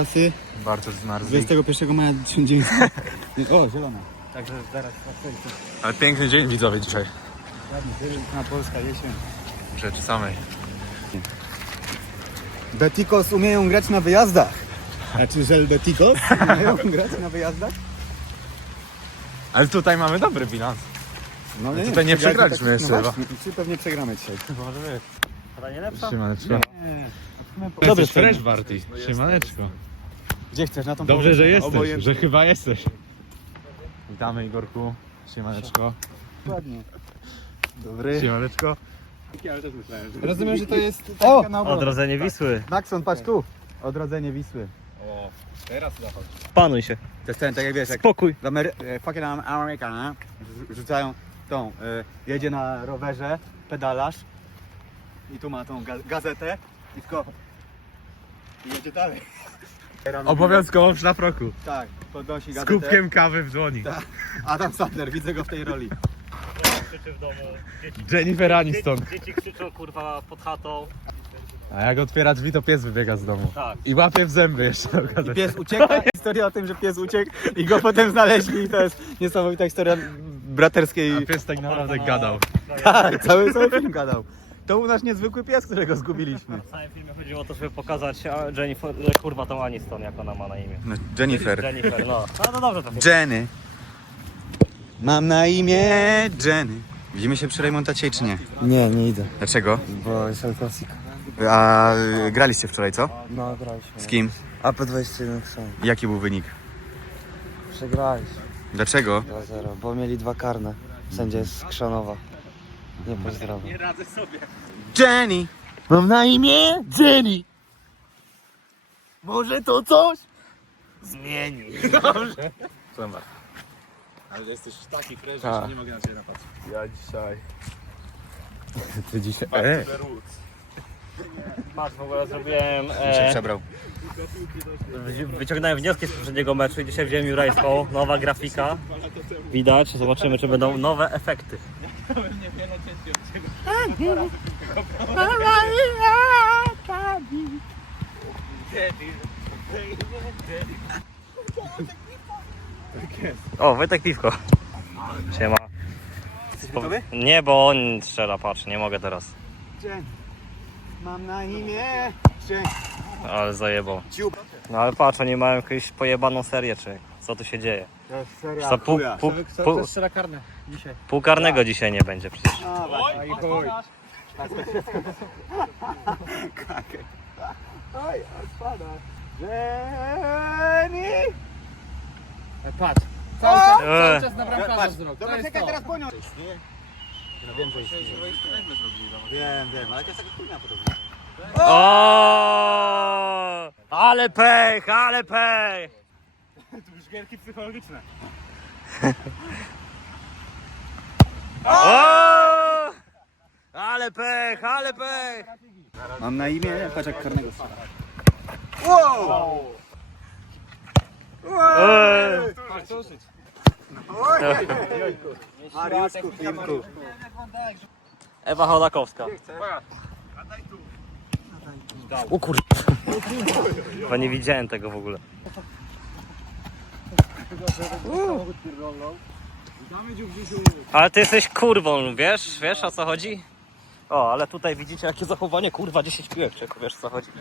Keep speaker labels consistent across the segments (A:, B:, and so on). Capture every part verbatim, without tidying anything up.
A: trasy
B: Bartosz Zmarzlik.
A: dwudziestego pierwszego maja tysiąc dziewięćset. O, zielona. Także zaraz na serce.
B: Ale piękny dzień widzowie dzisiaj.
A: Na Polska jesień.
B: Rzeczy samej.
A: Betikos umieją grać na wyjazdach. Znaczy, że Betikos umieją grać na wyjazdach?
B: Ale tutaj mamy dobry bilans.
A: No
B: nie, tutaj nie przegraliśmy jeszcze
A: no
B: chyba.
A: właśnie, czy pewnie przegramy dzisiaj.
B: Może być.
C: Chyba nie lepsza?
B: Siemaneczko.
A: Nie.
B: Dobry fresh Barty. Siemaneczko.
A: Gdzie chcesz? Na tą
B: Dobrze,
A: połowę?
B: że jesteś,
A: Obojętnie.
B: że chyba jesteś. Witamy Igorku. Siemaneczko.
A: Dokładnie. Dobry.
B: Siemaneczko.
A: Rozumiem, że to jest
C: O!
A: taktyka na obronę.
C: Odrodzenie Wisły.
A: Maxon, patrz tu. Odrodzenie Wisły.
B: O, teraz zachodzi.
C: Panuj się.
A: To jest ten, tak jak wiesz, jak
C: Spokój.
A: w Amery- e, fucking America, nie? Rzu- Rzucają tą, e, jedzie na rowerze, pedalarz i tu ma tą ga- gazetę i tylko i jedzie dalej.
B: Obowiązkowo w szlafroku.
A: Tak, podnosi
B: Z
A: gazetę.
B: kubkiem kawy w dłoni.
A: Tak. Adam Sandler, widzę go w tej roli.
C: Krzyczy w domu. Dzieci,
B: Jennifer Aniston.
C: dzieci krzyczą kurwa pod chatą.
B: A jak otwiera drzwi, to pies wybiega z domu.
C: Tak.
B: I łapie w zęby jeszcze.
A: I pies ucieka, historia o tym, że pies uciekł i go potem znaleźli. To jest niesamowita historia braterskiej.
B: A pies tak naprawdę gadał.
A: Tak, cały, cały film gadał. To był nasz niezwykły pies, którego zgubiliśmy.
C: W całym filmie chodziło o to, żeby pokazać a, Jennifer, kurwa tą Aniston, jak ona ma na imię.
A: No, Jennifer.
C: Jennifer, no. No, no dobrze to
A: Jenny. Mam na imię Jenny. Widzimy się przy remontacie czy nie?
D: Nie, nie idę,
A: Dlaczego?
D: bo jest El Clasico.
A: A y, graliście wczoraj, co?
D: No, graliśmy.
A: Z kim?
D: A P dwadzieścia jeden Chrzan.
A: Jaki był wynik?
D: Przegraliśmy
A: Dlaczego?
D: dwa zero, bo mieli dwa karne. Sędzia jest z Krzanowa. Nie pozdrawiam.
C: radzę sobie.
A: Jenny!
D: Mam na imię Jenny. Może to coś zmieni.
B: Zobacz. Ale jesteś taki fresh,
D: Tak.
B: że nie mogę na ciebie napatrzeć. Ja dzisiaj.
A: Ty dzisiaj...
B: E.
C: Patrz, w ogóle zrobiłem...
A: się
C: E,
A: przebrał.
C: wy- wyciągnąłem wnioski z poprzedniego meczu i dzisiaj wziąłem jurajską. Nowa grafika. Widać, zobaczymy czy będą nowe efekty. O, Wojtek Piwko. Siema.
A: gotowy?
C: Nie, bo on strzela, patrz, nie mogę teraz.
A: Jenny. Mam na imię Jenny.
C: Ale zajebał.
A: Ciup.
C: No ale patrz, oni mają jakąś pojebaną serię, czy co tu się dzieje?
A: To jest seria
C: Co, pół,
A: chuja.
C: pół, pół,
A: strzela karne dzisiaj?
C: pół karnego dzisiaj nie będzie przecież.
A: No właśnie, i chuj. Oj, odpada. Jenny!
D: Patrz,
C: Eee,
D: na
A: Patrz, dobra, czekaj, teraz po nią. No wiem, że istnieje. Wiem, wiem, ale to jest taka chujna podobna.
C: o, ale pech, ale pech!
A: Tu już gierki psychologiczne.
C: O, ale pech, ale pech!
A: Mam na imię, patrz jak karnego strzela. Wow!
C: Eee,
A: Mariuszku, Klimku.
C: Ewa Chodakowska. O kur... Chyba nie widziałem tego w ogóle. Ale ty jesteś kurwą, wiesz? Wiesz o co chodzi? O, ale tutaj widzicie jakie zachowanie, kurwa, dziesięć piłek, czego wiesz o co chodzi?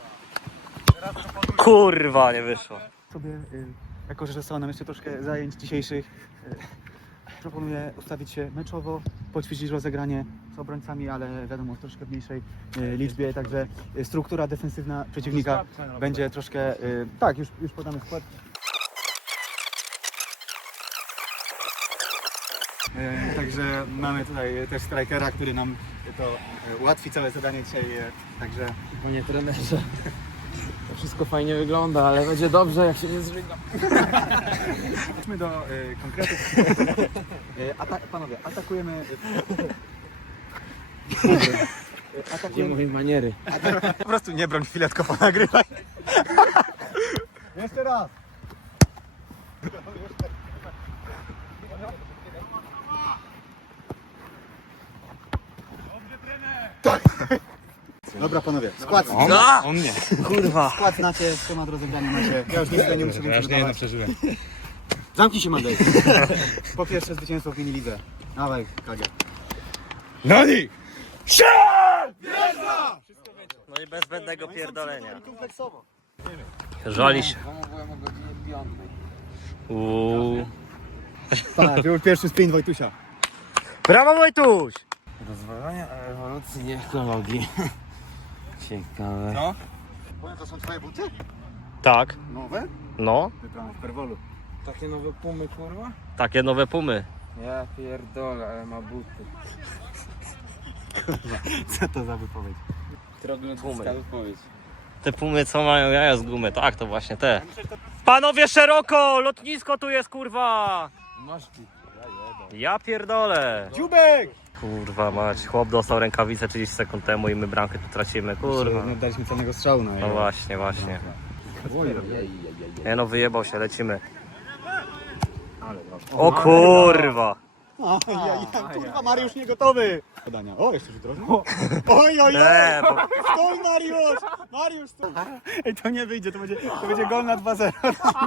C: Kurwa, nie wyszło.
A: Sobie, y, jako że zostało nam jeszcze troszkę zajęć dzisiejszych, y, proponuję ustawić się meczowo, poćwiczyć rozegranie z obrońcami, ale wiadomo w troszkę mniejszej y, liczbie, także y, struktura defensywna przeciwnika będzie troszkę... Y, tak, już, już podamy skład. Y, także mamy tutaj też strikera, który nam to y, ułatwi całe zadanie dzisiaj, y, także...
D: Panie trenerze, to wszystko fajnie wygląda, ale będzie dobrze jak się nie zżygam.
A: Przejdźmy do y, konkretów. Y, ata- panowie, atakujemy... Y,
D: Nie
A: atakujemy...
D: mojej maniery.
A: Po prostu nie broń chwilę, tylko ponagrywaj. Jeszcze raz. Dobra panowie, skład.
C: No!
B: On nie.
C: Kurwa.
A: Skład znacie, schemat rozegrania macie. Ja już nic nie muszę
B: Ja już nie jedno
A: dodawać.
B: przeżyłem.
A: Zamknij się, Mandel. Po pierwsze zwycięstwo w minilidze. Dawaj, Kagia.
B: No nich!
C: No i bez zbędnego pierdolenia.
A: Kompleksowo.
C: Żali się.
D: Zamówiłem o godzinie piątej.
C: Uuu.
A: Tak, był pierwszy sprint Wojtusia.
C: Brawo Wojtuś!
D: Rozwalanie ewolucji ekologii. Ciekawe.
B: No?
A: Powiem, to są twoje buty?
C: Tak.
A: Nowe?
C: No.
A: Wybrane w Perwolu.
D: Takie nowe pumy, kurwa?
C: Takie nowe pumy.
D: Ja pierdolę, ale ma buty.
A: Co to za wypowiedź?
D: Troglodycka wypowiedź.
C: Te pumy co mają jaja z gumy. Tak, to właśnie te. Panowie szeroko! Lotnisko tu jest kurwa!
D: Masz tu.
C: Ja pierdolę.
A: Dziubek!
C: Kurwa mać. Chłop dostał rękawicę trzydzieści sekund temu i my bramkę tu tracimy. Kurwa.
A: Nie daliśmy celnego strzału na
C: No właśnie, właśnie. Nie no, wyjebał się, lecimy. O kurwa!
A: Ajajaj, kurwa, Mariusz nie gotowy! Podania. O, jeszcze rzut rożny. Oj, oj, oj!
C: Nie, bo...
A: Stój, Mariusz! Mariusz, stój! Ej, to nie wyjdzie, to będzie, to będzie gol na dwa zero.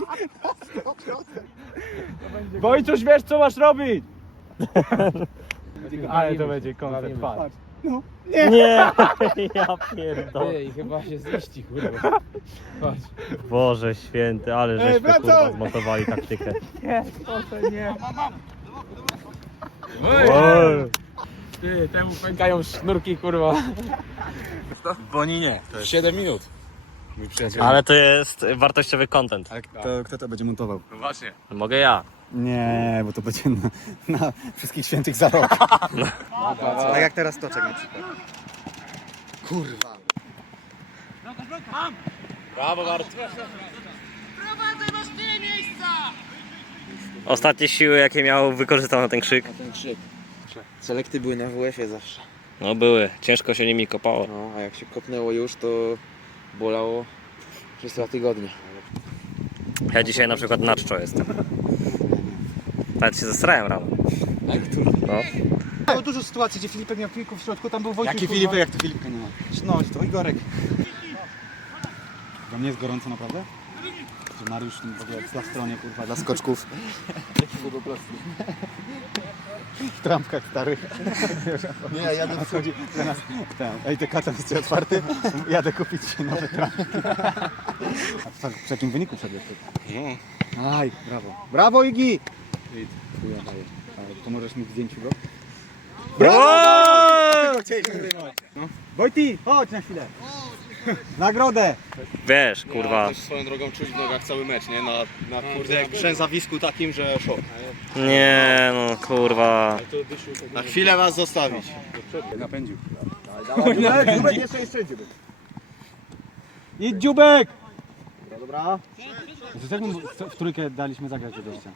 B: Wojtuś, wiesz co masz robić? Ale to będzie koncert, patrz.
C: Nie! Ja pierdolę.
D: Ty, i chyba się ziści, kurwa. Chodź.
C: Boże święty, ale żeśmy
A: wracaj!
C: kurwa zmontowali taktykę.
D: Oj! Ty, temu pękają sznurki, kurwa.
B: Boni nie.
D: siedem minut.
B: Mój przyjaciel.
C: Ale to jest wartościowy content.
A: Ale kto, kto to będzie montował?
B: No właśnie.
C: Mogę ja.
A: Nie, bo to będzie na, na wszystkich świętych za rok. Tak jak teraz Toczek na przykład. Kurwa.
B: Brawo, Bart.
C: Ostatnie siły jakie miał wykorzystał na ten krzyk.
D: Ten krzyk. Selekty były na W F-ie zawsze.
C: No były, ciężko się nimi kopało.
D: No, a jak się kopnęło już, to bolało przez dwa tygodnie.
C: Ja dzisiaj na przykład na czczo jestem. Nawet się zestrałem rano.
D: Jak tu?
C: No.
A: Było dużo sytuacji, gdzie Filipek miał piłkę w środku, tam był Wojciech.
B: Jaki
A: kurwa.
B: Filipek,
A: jak to Filipka nie ma? No, to Igorek. Dla mnie jest gorąco naprawdę? Że Mariusz w ogóle na stronie, kurwa, dla skoczków. W trampkach starych. Nie, jadę w chodzi zamiast ten, ej, te kacan jest otwarty, jadę kupić się nowe trampki. A co, przy jakim wyniku wszedłeś? Aj, brawo. Brawo, Igi! Chuja daje. A pomożesz mi w zdjęciu go?
C: Brawo!
A: No. Wojty, chodź na chwilę. Nagrodę!
C: Wiesz, kurwa.
B: Też swoją drogą czuć w nogach cały mecz, nie? Na, na kurde trzęsawisku takim, że szok.
C: Nie no, kurwa.
B: Na chwilę was zostawić.
A: Napędził. Dziubek jeszcze jeszcze idzie. Idź Dziubek! Dobra. Dobra. W trójkę daliśmy zagrać do gościa.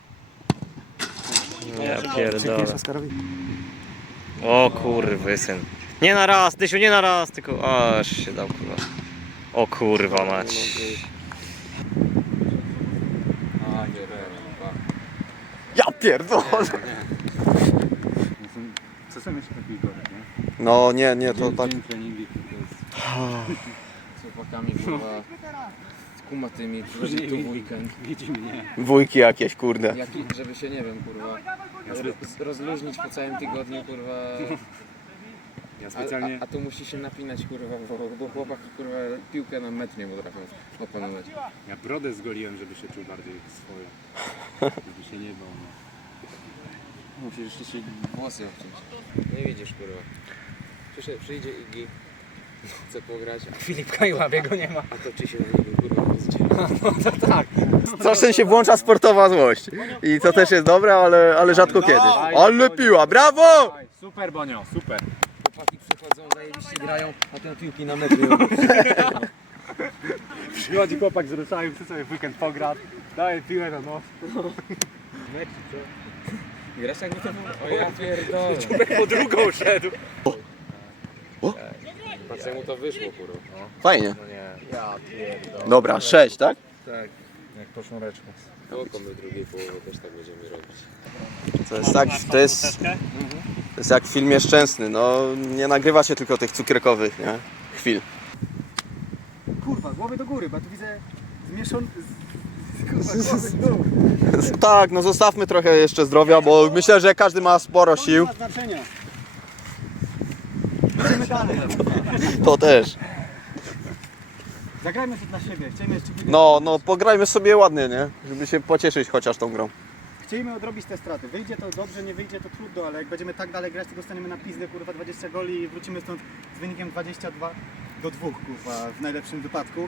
C: Ja pierdolę.
A: Oskarowi?
C: O kurwy syn. Nie na raz, Tysiu, nie na raz, tylko aż się dał kurwa. O kurwa mać.
B: Ja pierdolę!
A: Co sobie myślisz taki Igorek, nie?
B: No nie, nie, to tak.
A: Dzień treningi, to jest...
D: Z chłopakami, kurwa. Z kumatymi, przychodzi tu w weekend.
A: Widzi mnie.
B: Wujki jakieś, kurde.
D: Jak, żeby się, nie wiem, kurwa, roz, rozluźnić po całym tygodniu, kurwa.
A: Ja
D: A,
A: specjalnie...
D: a, a tu musi się napinać, kurwa, bo, bo chłopaki, kurwa, piłkę na metr nie potrafią opanować.
A: Ja brodę zgoliłem, żeby się czuł bardziej swoje. Żeby się nie bał. No.
D: Musisz jeszcze się włosy obciąć. Nie widzisz, kurwa. Przyjdzie, przyjdzie Igi, chce pograć, a Filipka i łapie go nie ma. A to czy się na niego, kurwa, rozdziela. No to tak.
B: Czasem się włącza sportowa złość. I to też jest dobre, ale, ale rzadko kiedy. Ale piła, brawo!
A: Super Bonio, super.
D: Chłopaki przychodzą, zajebiście grają, a ten piłki na metry.
A: Przychodzi chłopak z Ruszaju, chce sobie w weekend pograć, daje piłę na nos.
D: Grasz jakby to było? O ja pierdolę.
A: Po drugą szedł.
D: Patrz jak mu to wyszło, kurwa.
B: Fajnie.
D: No nie. Ja pierdolę.
B: Dobra, sześć, tak?
D: Tak.
A: Jak po sznureczku.
D: Oko my drugiej połowy też tak będziemy robić.
B: To jest tak, to jest, to jest jak w filmie Szczęsny, no nie nagrywa się tylko tych cukierkowych, nie? chwil.
A: Kurwa, głowy do góry, bo ja tu widzę zmieszon... z- Kurwa, głowy w dół.
B: Tak, no zostawmy trochę jeszcze zdrowia, bo myślę, że każdy ma sporo
A: To nie
B: sił.
A: ma znaczenia. Idziemy dalej.
B: To też.
A: Zagrajmy coś dla siebie. Chcieliśmy jeszcze kilka-
B: No, no pograjmy sobie ładnie, nie? Żeby się pocieszyć chociaż tą grą.
A: Chcieliśmy odrobić te straty. Wyjdzie to dobrze, nie wyjdzie to trudno, ale jak będziemy tak dalej grać, to dostaniemy na pizdę, kurwa, dwadzieścia goli i wrócimy stąd z wynikiem dwadzieścia dwa do dwóch, kurwa, w najlepszym wypadku.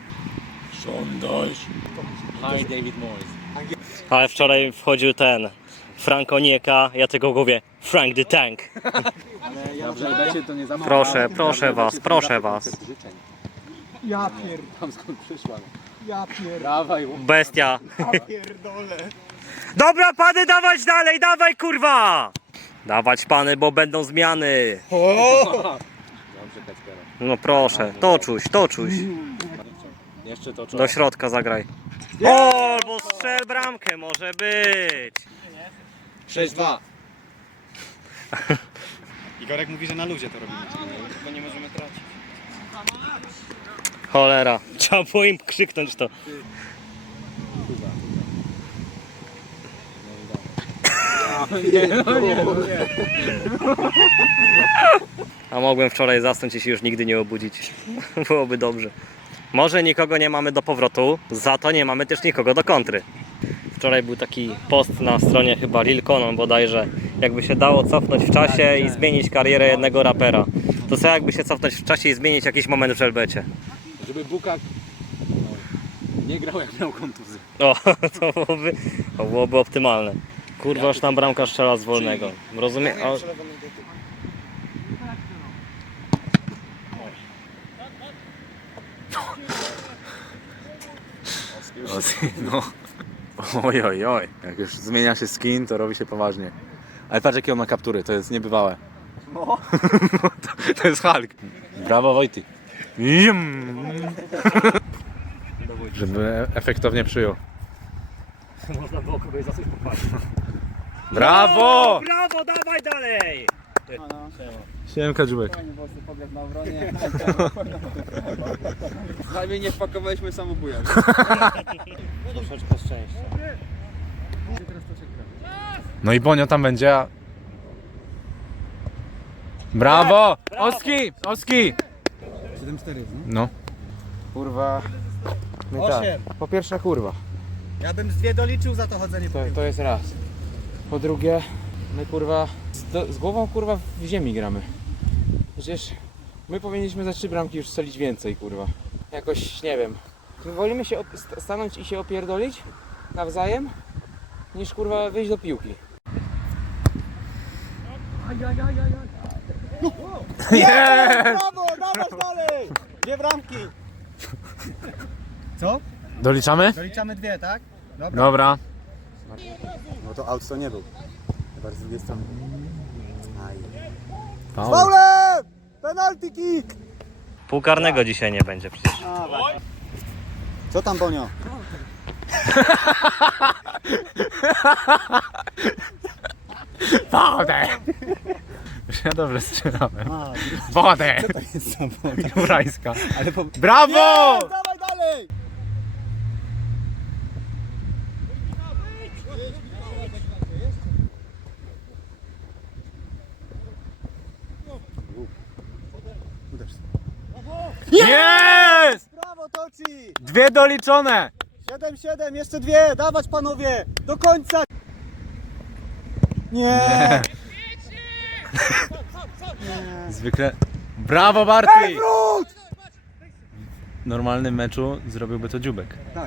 D: Hi David Moyes.
C: Ale wczoraj wchodził ten Frank Onieka, ja tego mówię Frank the Tank.
A: Ale ja
D: Dobrze, będzie to nie za mało.
C: Proszę, proszę was, proszę was.
D: Życzeń.
A: Ja pier...
D: Tam skąd przyszła.
A: Ja pier...
D: Dawaj,
C: Bestia.
A: Ja pierdolę.
C: Dobra pany, dawać dalej, dawaj kurwa! Dawać pany, bo będą zmiany.
D: dobrze Kacpera.
C: No proszę, toczuś, toczuś.
D: Jeszcze to
C: Do środka zagraj. O, bo strzel bramkę może być.
D: sześć dwa.
A: Igorek mówi, że na luzie to robimy.
D: Bo nie możemy tracić.
C: Cholera, trzeba było im krzyknąć to.
D: Nie, no nie, no nie.
C: A mogłem wczoraj zasnąć i się już nigdy nie obudzić. Byłoby dobrze. Może nikogo nie mamy do powrotu, za to nie mamy też nikogo do kontry. Wczoraj był taki post na stronie chyba Lil Conon bodajże, jakby się dało cofnąć w czasie i zmienić karierę jednego rapera. To co jakby się cofnąć w czasie i zmienić jakiś moment w żelbecie.
D: Żeby Bukak no, nie grał jak miał kontuzję.
C: O, to byłoby, to byłoby optymalne. Kurwa, już tam bramka strzela z wolnego. Rozumiem? O,
E: No. Oj, oj, oj. Jak już zmienia się skin, to robi się poważnie. Ale patrz jakie on ma kaptury, to jest niebywałe. No. to, to jest Hulk. Brawo Wojty. Jim. Żeby efektownie przyjął.
C: można było kogoś za coś popatrzeć.
E: Brawo!
C: Brawo, dawaj dalej!
E: Siemka Dziubek.
D: Fajny mocny pogląd na obronie. Prawie nie wpakowaliśmy samobuja.
C: Troszeczkę szczęścia.
E: No i Bonio tam będzie, a... Brawo! Oski! Oski!
A: siedem cztery,
E: No.
D: Kurwa.
A: no? osiem.
D: Po pierwsze kurwa.
A: Ja bym z dwie doliczył za to chodzenie po
D: To,
A: tym.
D: to jest raz. Po drugie, my kurwa z, do, z głową kurwa w ziemi gramy. Przecież my powinniśmy za trzy bramki już strzelić więcej kurwa. Jakoś nie wiem. Wolimy się op- st- stanąć i się opierdolić nawzajem niż kurwa wyjść do piłki.
A: Brawo, dawaj dalej! Dwie bramki. Co?
E: Doliczamy?
A: Doliczamy dwie, tak? Dobra.
E: Dobra.
A: No to aut to nie był. Chyba z drugiej strony. Aj.
E: Faul.
A: Faulem! Penalty kick!
C: Pół karnego dzisiaj nie będzie przecież.
A: Co tam, Bonio?
E: Wodę! Ja dobrze strzelałem.
A: A,
E: Wodę!
A: to jest samochód.
E: Jurajska.
A: Ale po...
E: Brawo!
A: Dawaj dalej!
E: Jest!
A: Brawo, Toci!
E: Dwie doliczone!
A: siedem siedem, jeszcze dwie! Dawać, panowie! Do końca! Nie!
E: Zwykle. Brawo Barty!
A: Wróć!
E: W normalnym meczu zrobiłby to Dziubek.
A: Tak.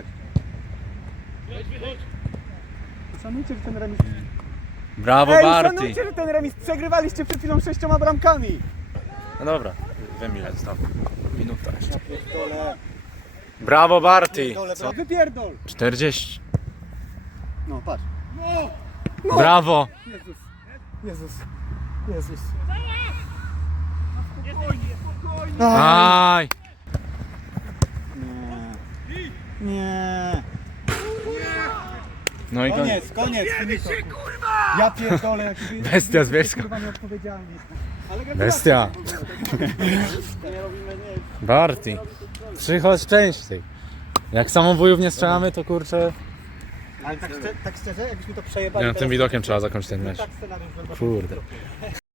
A: Szanujcie, że ten remis...
E: Brawo
A: Ej,
E: Barty!
A: szanujcie, że ten remis przegrywaliście przed chwilą sześcioma bramkami!
E: No dobra, wiem ile zostało. Minuta jeszcze.
A: Dole,
E: Brawo Barty!
A: dole, wypierdol!
E: czterdzieści.
A: No, patrz.
E: Brawo!
A: Jezus, Jezus, Jezus.
E: Aj!
A: Nie. Nie.
E: No i koniec.
A: Koniec, koniec, finito. Ja pierdolę, jaki wy-
E: Bestia zwierzchka.
A: kurwa nieodpowiedzialni. Ale gratulacje.
E: Bestia.
A: To nie robimy
E: Barty. Przychodź częściej. Jak samobójów nie strzelamy, to kurczę...
A: Ale tak, szczerze, tak szczerze, jakbyśmy to
E: Nie
A: przejebali...
E: wiem, tym widokiem trzeba zakończyć ten mecz.
A: Tak scenariusz,
E: Kurde.